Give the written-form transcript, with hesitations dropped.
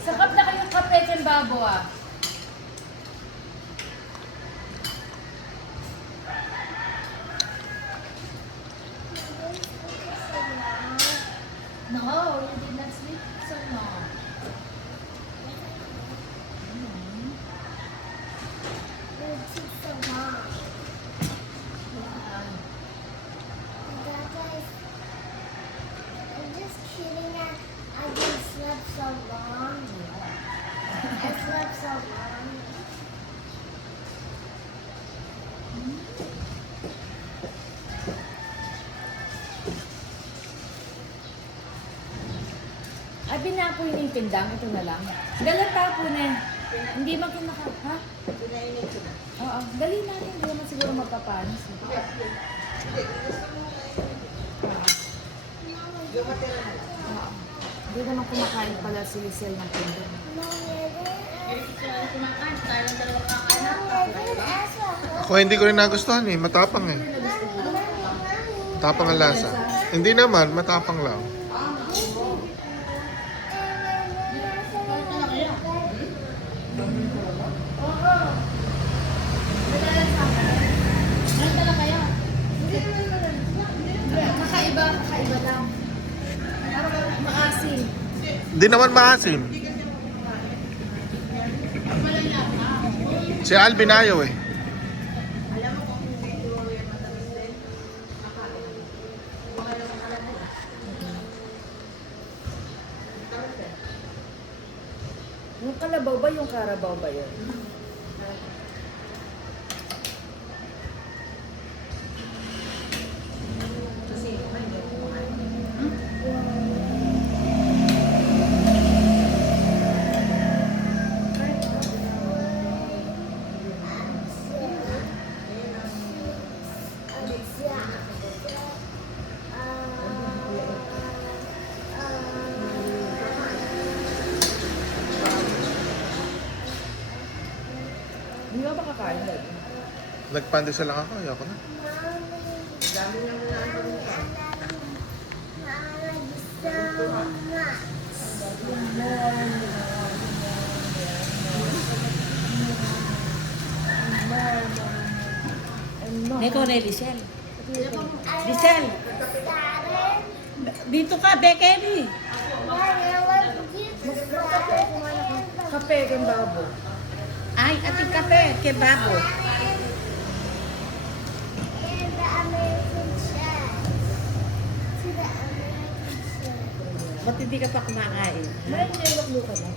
Sakap na kayong kape dyan, babo ah. No, you did not sleep so long. I'm just kidding. I just slept so long. I slept so long. Ay, binapo yun yung tindang. Ito na lang. Galata po na. Hindi man kinaka... Ha? Pinainit ko na. Oo. Dali natin. Hindi naman siguro mapapanis. Oo. Yung matira na lang. Oo. Hindi naman kumakain pala si Lisel ng tindang. Ako hindi ko rin nagustuhan eh. Matapang eh. Matapang ang lasa. Hindi naman, matapang lang. Kakaiba lang. Maasim. Hindi naman maasim. Si Alvin ayaw eh. Alam mo kung hindi ko yung matamis din, makain. Kumakain sa kalaman. Tamis din. Yung kalabaw ba, yung karabaw ba yun? Kasi kung hindi ko kumakain. Hindi ba kakain doon? Nagpandesal lang ako. Ayoko na. Dami nang naan mo. Neko na, Lisel. Lisel, dito ka, Bekeri. Kape kang babo. Ay, ating kape, kay Babo. Ba't hindi ka pa kumakain? May nilok-luka na.